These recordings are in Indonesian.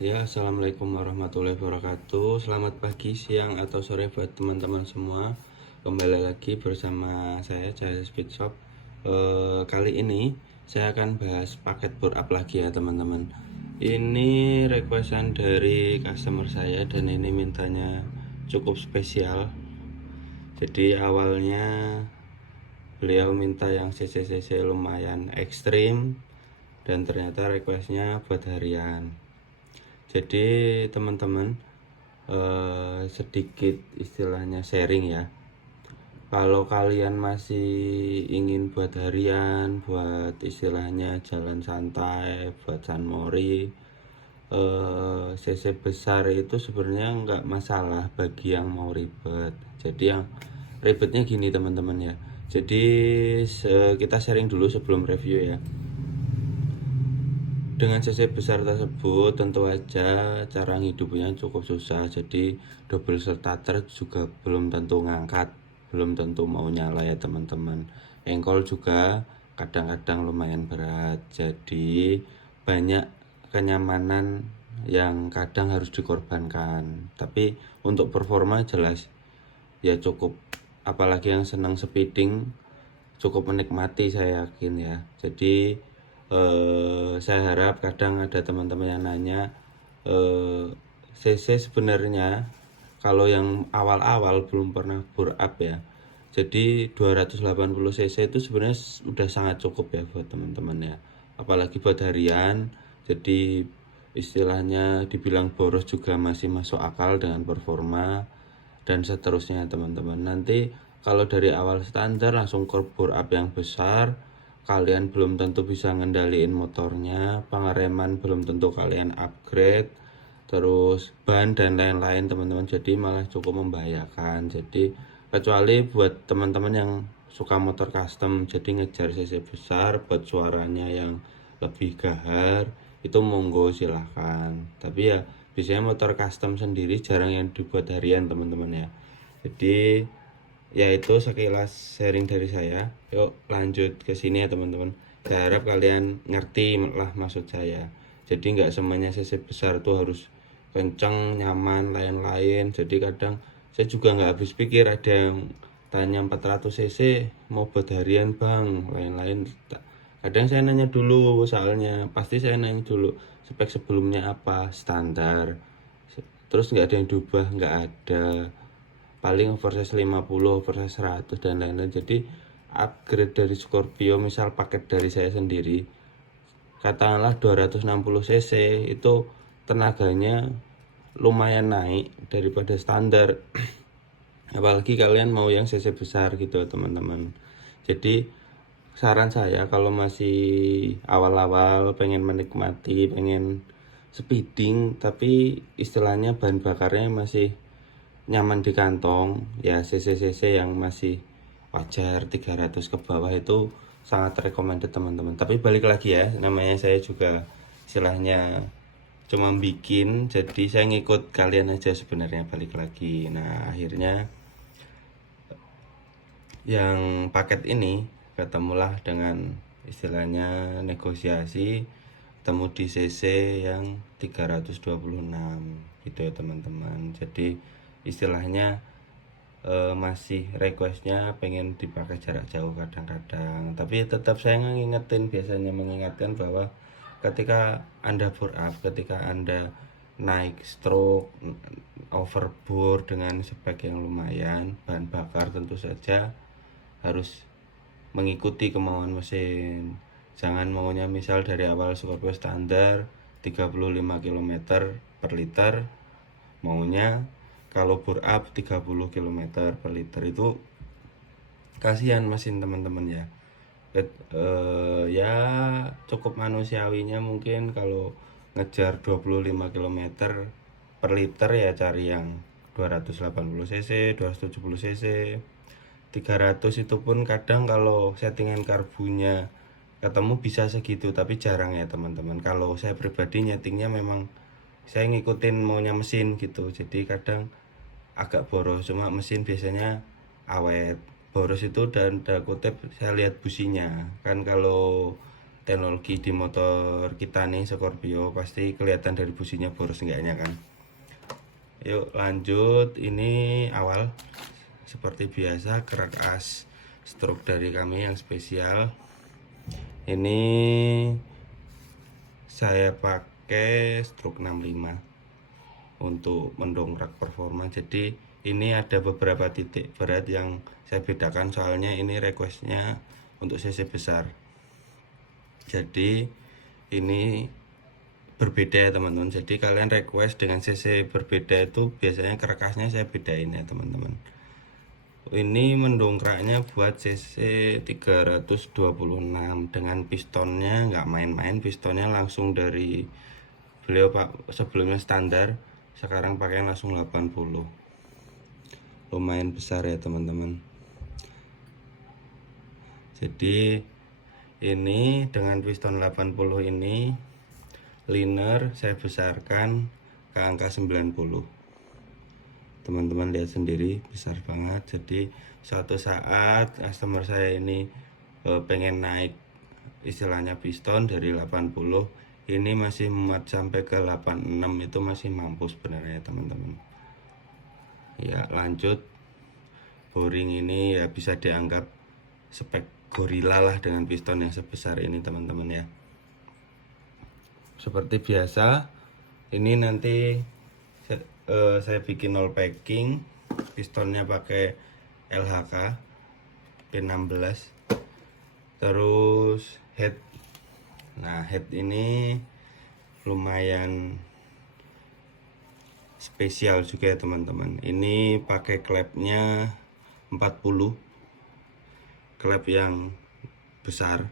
Ya, assalamualaikum warahmatullahi wabarakatuh. Selamat pagi, siang, atau sore buat teman-teman semua. Kembali lagi bersama saya, Cahaya Speed Shop. Kali ini saya akan bahas paket board up lagi ya teman-teman. Ini requestan dari customer saya dan ini mintanya cukup spesial. Jadi awalnya beliau minta yang CC lumayan ekstrim dan ternyata requestnya buat harian. Jadi teman-teman sedikit istilahnya sharing ya. Kalau kalian masih ingin buat harian, buat istilahnya jalan santai, buat San Mori, CC besar itu sebenarnya nggak masalah bagi yang mau ribet. Jadi yang ribetnya gini teman-teman ya. Jadi kita sharing dulu sebelum review ya. Dengan CC besar tersebut tentu aja cara ngidupnya cukup susah. Jadi double starter juga belum tentu ngangkat, belum tentu mau nyala ya teman-teman. Engkol juga kadang-kadang lumayan berat. Jadi banyak kenyamanan yang kadang harus dikorbankan. Tapi untuk performa jelas ya cukup, apalagi yang senang speeding cukup menikmati, saya yakin ya. Jadi saya harap kadang ada teman-teman yang nanya CC sebenarnya kalau yang awal-awal belum pernah bore up ya, jadi 280 cc itu sebenarnya udah sangat cukup ya buat teman-teman ya, apalagi buat harian. Jadi istilahnya dibilang boros juga masih masuk akal dengan performa dan seterusnya teman-teman. Nanti kalau dari awal standar langsung ke bore up yang besar, kalian belum tentu bisa ngendaliin motornya, pengereman belum tentu kalian upgrade, terus ban dan lain-lain teman-teman. Jadi malah cukup membahayakan. Jadi kecuali buat teman-teman yang suka motor custom, jadi ngejar cc besar buat suaranya yang lebih gahar, itu monggo silahkan. Tapi ya biasanya motor custom sendiri jarang yang dibuat harian teman-teman ya. Jadi ya itu sekilas sharing dari saya. Yuk lanjut ke sini ya teman-teman. Saya harap kalian ngerti lah maksud saya. Jadi nggak semuanya cc besar tuh harus kenceng, nyaman, lain-lain. Jadi kadang saya juga nggak habis pikir, ada yang tanya 400 cc mau buat harian bang, lain-lain. Kadang saya nanya dulu, soalnya pasti saya nanya dulu spek sebelumnya apa, standar, terus nggak ada yang diubah, nggak ada, paling oversize 50, oversize 100 dan lain-lain. Jadi upgrade dari Scorpio, misal paket dari saya sendiri katakanlah 260 cc, itu tenaganya lumayan naik daripada standar. Apalagi kalian mau yang cc besar gitu teman-teman. Jadi saran saya kalau masih awal-awal pengen menikmati, pengen speeding tapi istilahnya bahan bakarnya masih nyaman di kantong ya, cc yang masih wajar 300 ke bawah itu sangat recommended teman-teman. Tapi balik lagi ya, namanya saya juga istilahnya cuma bikin, jadi saya ngikut kalian aja sebenarnya, balik lagi. Nah akhirnya yang paket ini ketemulah dengan istilahnya negosiasi, temu di cc yang 326 gitu ya teman-teman. Jadi istilahnya masih requestnya pengen dipakai jarak jauh kadang-kadang, tapi tetap saya biasanya mengingatkan bahwa ketika anda bore up, ketika anda naik stroke, overboard dengan spek yang lumayan, bahan bakar tentu saja harus mengikuti kemauan mesin. Jangan maunya misal dari awal Scorpio standar 35 km per liter, maunya kalau bore up 30 km per liter, itu kasihan mesin teman-teman ya. Ya cukup manusiawinya mungkin kalau ngejar 25 km per liter ya cari yang 280 cc, 270 cc. 300 itu pun kadang kalau settingan karbunya ketemu bisa segitu, tapi jarang ya teman-teman. Kalau saya pribadi nyetingnya memang saya ngikutin maunya mesin gitu, jadi kadang agak boros, cuma mesin biasanya awet. Boros itu dan kutip saya lihat businya kan, kalau teknologi di motor kita nih Scorpio, pasti kelihatan dari businya boros enggaknya kan. Yuk lanjut, ini awal seperti biasa kerak as stroke dari kami yang spesial. Ini saya pakai stroke 65 untuk mendongkrak performa. Jadi ini ada beberapa titik berat yang saya bedakan, soalnya ini requestnya untuk cc besar. Jadi ini berbeda ya teman-teman. Jadi kalian request dengan cc berbeda itu biasanya kerekasnya saya bedain ya teman-teman. Ini mendongkraknya buat cc 326 dengan pistonnya nggak main-main. Pistonnya langsung dari beliau pak, sebelumnya standar, sekarang pakai langsung 80. Lumayan besar ya teman-teman. Jadi ini dengan piston 80 ini liner saya besarkan ke angka 90. Teman-teman lihat sendiri, besar banget. Jadi suatu saat customer saya ini pengen naik istilahnya piston dari 80, ini masih muat sampai ke 86, itu masih mampu sebenarnya teman-teman. Ya lanjut, boring ini ya bisa dianggap spek gorila lah dengan piston yang sebesar ini teman-teman ya. Seperti biasa, ini nanti saya bikin all packing. Pistonnya pakai LHK P16. Terus head. Nah, head ini lumayan spesial juga ya teman-teman. Ini pakai klepnya 40. Klep yang besar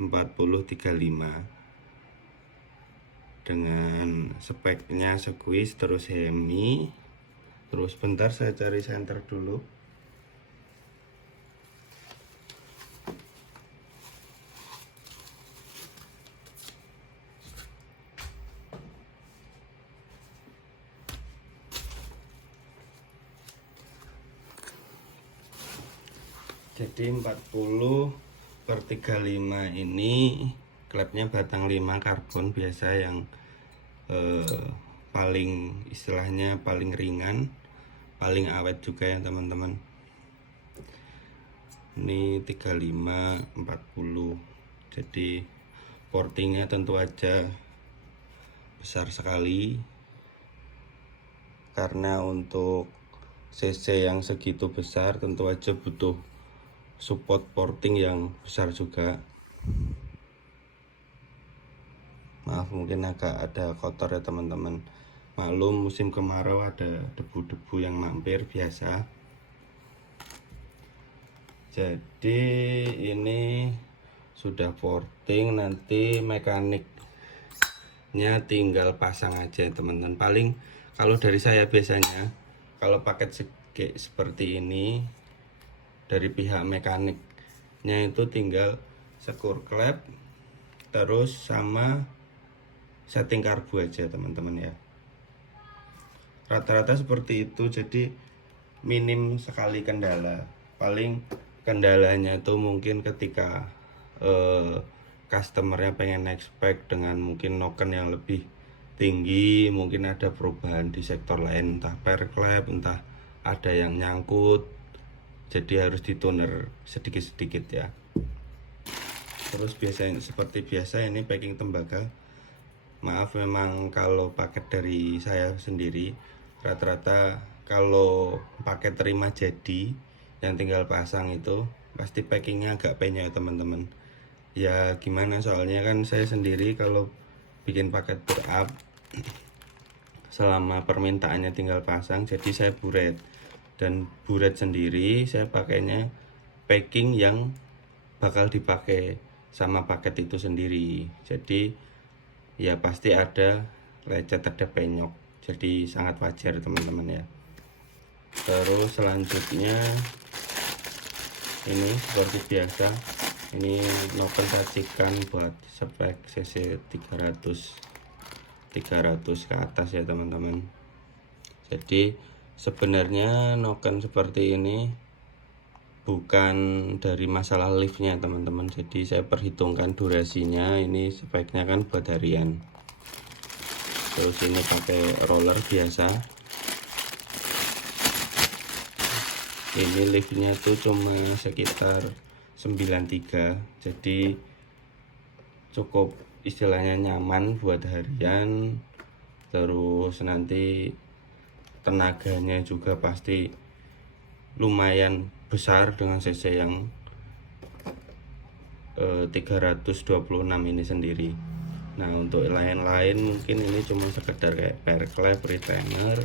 40-35 dengan speknya squeeze terus hemi. Terus bentar saya cari senter dulu. Jadi 40/35 ini klepnya batang 5 karbon biasa yang paling istilahnya paling ringan, paling awet juga ya teman-teman. Ini 35/40. Jadi portingnya tentu aja besar sekali, karena untuk cc yang segitu besar tentu aja butuh support porting yang besar juga. Maaf mungkin agak ada kotor ya teman-teman, maklum musim kemarau ada debu-debu yang mampir biasa. Jadi ini sudah porting, nanti mekaniknya tinggal pasang aja teman-teman. Paling kalau dari saya biasanya kalau paket seperti ini dari pihak mekaniknya itu tinggal sekur klep terus sama setting karbu aja teman-teman ya. Rata-rata seperti itu, jadi minim sekali kendala. Paling kendalanya itu mungkin ketika customernya pengen naik spek dengan mungkin noken yang lebih tinggi, mungkin ada perubahan di sektor lain, entah per klep, entah ada yang nyangkut, jadi harus dituner sedikit-sedikit ya. Terus biasanya seperti biasa ini packing tembaga. Maaf memang kalau paket dari saya sendiri rata-rata kalau paket terima jadi yang tinggal pasang itu pasti packingnya agak penyok ya teman-teman. Ya gimana, soalnya kan saya sendiri kalau bikin paket up selama permintaannya tinggal pasang, jadi saya buret. Dan buret sendiri saya pakainya packing yang bakal dipakai sama paket itu sendiri. Jadi ya pasti ada lecet, ada penyok. Jadi sangat wajar teman-teman ya. Terus selanjutnya ini seperti biasa, ini noken racikan buat spek cc 300 ke atas ya teman-teman. Jadi sebenarnya noken seperti ini bukan dari masalah liftnya teman-teman. Jadi saya perhitungkan durasinya, ini speknya kan buat harian. Terus ini pakai roller biasa. Ini liftnya tuh cuma sekitar 93, jadi cukup istilahnya nyaman buat harian. Terus nanti tenaganya juga pasti lumayan besar dengan cc yang 326 ini sendiri. Nah, untuk lain-lain mungkin ini cuma sekedar kayak perklep, retainer.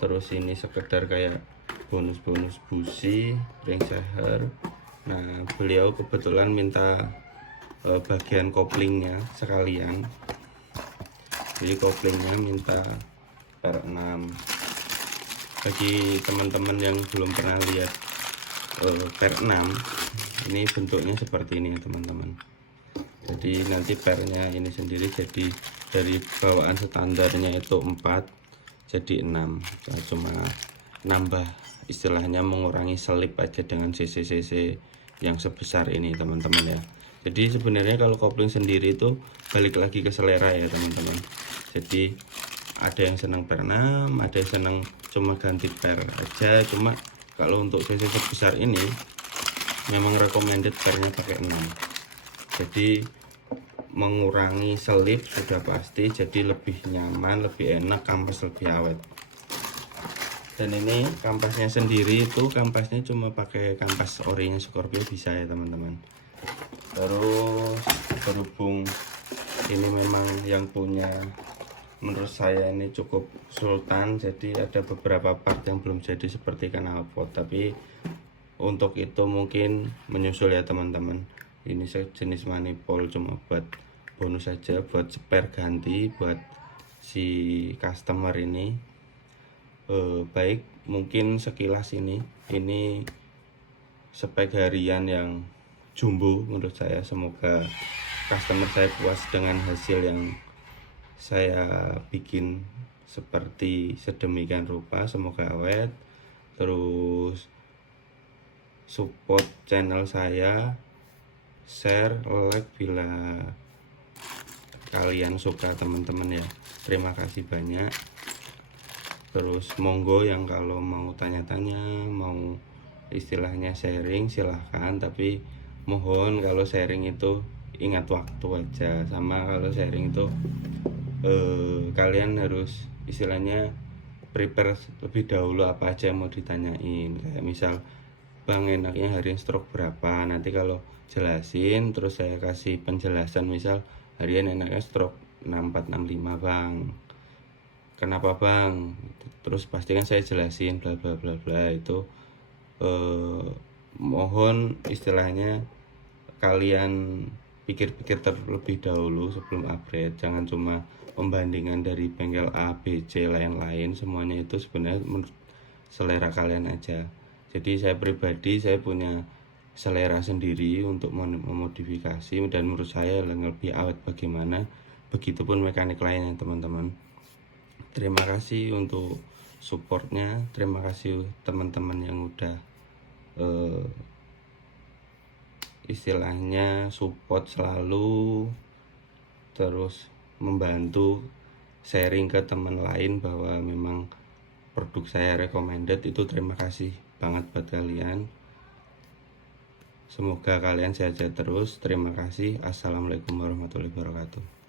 Terus ini sekedar kayak bonus-bonus busi, ring seher. Nah, beliau kebetulan minta bagian koplingnya sekalian. Jadi koplingnya minta per 6. Bagi teman-teman yang belum pernah lihat per 6, ini bentuknya seperti ini ya teman-teman. Jadi nanti pernya ini sendiri, jadi dari bawaan standarnya itu 4 jadi 6. Kita cuma nambah, istilahnya mengurangi selip aja dengan cc-cc yang sebesar ini teman-teman ya. Jadi sebenarnya kalau kopling sendiri itu balik lagi ke selera ya teman-teman. Jadi ada yang senang per 6, ada yang senang cuma ganti per aja. Cuma kalau untuk cc sebesar ini memang recommended pernya pakai 6. Jadi mengurangi selip sudah pasti, jadi lebih nyaman, lebih enak, kampas lebih awet. Dan ini kampasnya sendiri itu kampasnya cuma pakai kampas orinya Scorpio bisa ya teman-teman. Terus berhubung ini memang yang punya menurut saya ini cukup sultan, jadi ada beberapa part yang belum jadi seperti knalpot, tapi untuk itu mungkin menyusul ya teman-teman. Ini sejenis manifold cuma buat bonus saja, buat spare ganti buat si customer ini. Baik, mungkin sekilas ini spek harian yang jumbo menurut saya. Semoga customer saya puas dengan hasil yang saya bikin seperti sedemikian rupa. Semoga awet. Terus support channel saya, share, like bila kalian suka teman-teman ya. Terima kasih banyak. Terus monggo yang kalau mau tanya-tanya, mau istilahnya sharing silahkan, tapi mohon kalau sharing itu ingat waktu aja. Sama kalau sharing itu kalian harus istilahnya prepare lebih dahulu apa aja yang mau ditanyain. Kayak misal, bang enaknya harian stroke berapa, nanti kalau jelasin terus saya kasih penjelasan, misal harian enaknya stroke 6465 bang, kenapa bang, terus pastikan saya jelasin bla bla bla bla. Itu mohon istilahnya kalian pikir-pikir terlebih dahulu sebelum upgrade. Jangan cuma pembandingan dari bengkel A, B, C lain-lain, semuanya itu sebenarnya menurut selera kalian aja. Jadi saya pribadi, saya punya selera sendiri untuk memodifikasi, dan menurut saya yang lebih awet bagaimana, begitupun mekanik lainnya teman-teman. Terima kasih untuk supportnya, terima kasih teman-teman yang udah istilahnya support selalu, terus membantu sharing ke teman lain bahwa memang produk saya recommended. Itu terima kasih banget buat kalian. Semoga kalian sehat-sehat terus. Terima kasih. Assalamualaikum warahmatullahi wabarakatuh.